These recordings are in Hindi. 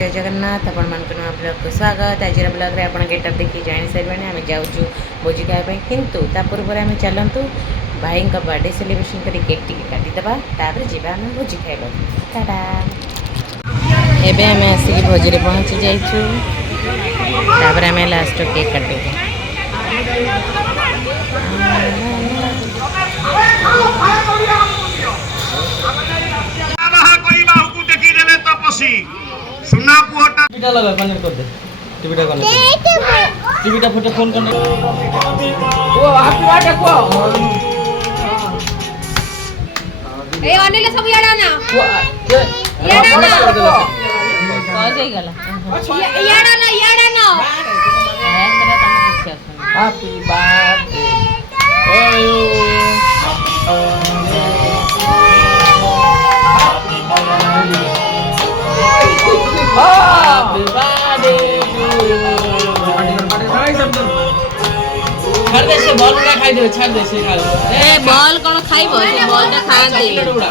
जय जगन्नाथ आपण मानक ब्लॉग को स्वागत आज ब्लॉग रे आपण गेटअप देखी जानी सारे आम जाऊँ भोजी खावाई किंतु पूर्व आम चलतु भाई बर्थडे सेलिब्रेशन कर केक टी काटिदेवा तापर जावा आम भोजी खाइबा टाटा एबे आम आसिक भोजी पहुँची जाइछु तापर आम लास्ट केक काटू सुना पुहटा टीवीटा लगा कनेक्ट कर दे टीवीटा कनेक्ट टीवीटा फोटो फोन करने ओ हैप्पी बर्थडे को ए अनिल सब याडा ना याडा ना कौन जाई गला याडा ना मेरा तम कुछ सुन हैप्पी बर्थडे ओयो हैप्पी बर्थडे छाड़ दे से बॉल उड़ा खाई दे छाड़ दे से खा ए बॉल कोन खाइबो से बॉल ता खांती चॉकलेट उड़ा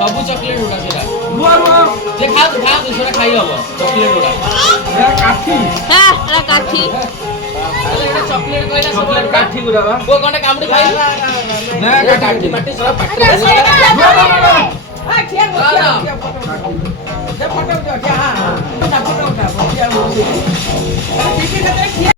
सब चॉकलेट उड़ा सेरा रुआ रुआ जे खा दे सेरा खाई हबो चॉकलेट उड़ा एरा काठी हां एरा काठी एरा चॉकलेट कहला चॉकलेट काठी गुड़ा बा को कोने कामड़ी खाई ना काठी माटी सब पाटी आ ठिया फोटो फोटो हां फोटो उठा